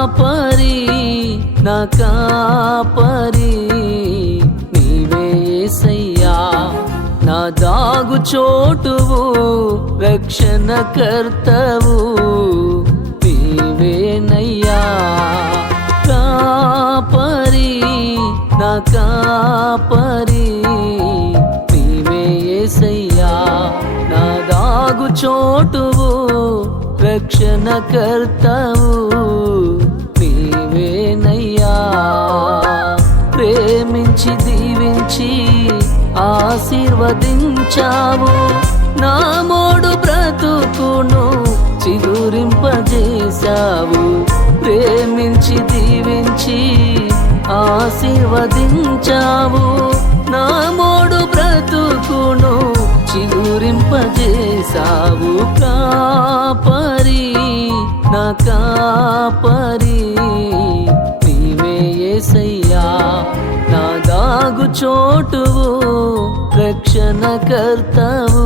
కాపరి నా కాపరి నీవే యేసయ్యా నా దాగు చోటువు రక్షణ కర్తవు నీవేనయ్యా. కాపరి నా కాపరి నీవే యేసయ్యా నా దాగు చోటువు రక్షణ కర్తవు ప్రేమించి దీవించి ఆశీర్వదించావు. నా మోడు బ్రతుకును చిగురింపజేశావు. ప్రేమించి దీవించి ఆశీర్వదించావు. నా మోడు బ్రతుకును చిగురింపజేశావు. కాపరి నా కాపరి. చోటువు రక్షణ కర్తవు